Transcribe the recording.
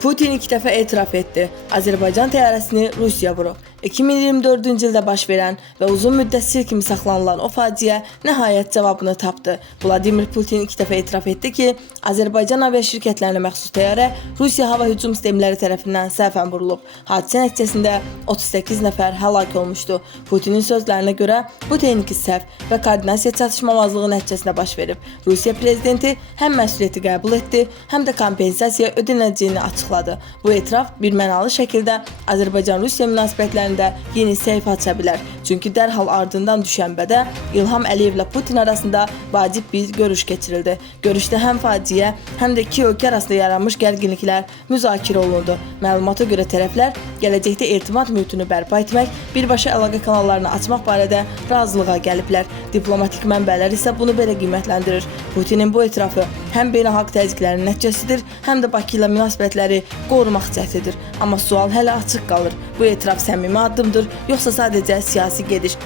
Putin ilk dəfə etiraf etdi. Azərbaycan təyyarəsini Rusiya vurub. 2024-cü ildə baş verən və uzun müddət sir kimi saxlanılan o faciə nəhayət cavabını tapdı. Vladimir Putin ilk dəfə etiraf etdi ki, Azərbaycan aviaşirkətlərinə məxsus təyyarə Rusiya hava hücum sistemləri tərəfindən səhvən vurulub. Hadisə nəticəsində 38 nəfər həlak olmuşdu. Putinin sözlərinə görə bu texniki səhv və koordinasiya çatışmamazlığı nəticəsində baş verib. Rusiya prezidenti həm məsuliyyəti qəbul etdi, həm də kompensasiya ödəniləcəyini açıqladı. Bu etiraf birmənalı şəkildə Azərbaycan-Rusiya münasibətlərində yeni səhifə aça bilər. Çünki dərhal ardından düşənbədə İlham Əliyevlə Putin arasında vacib bir görüş keçirildi. Görüşdə həm faciə, həm də iki ölkə arasında yaranmış gərginliklər müzakirə olundu. Məlumata görə tərəflər gələcəkdə irtibat mühitini bərpa etmək, birbaşa əlaqə kanallarını açmaq barədə razılığa gəliblər. Diplomatik mənbələr isə bunu belə qiymətləndirir. Putinin bu etirafı həm beynəlxalq təzyiqlərin nəticəsidir, həm də Bakı ilə münasibətləri qorumaq cəhdidir. Amma sual hələ açıq qalır. Bu etiraf səmimi addımdır, yoxsa sadəcə siyasi gediş?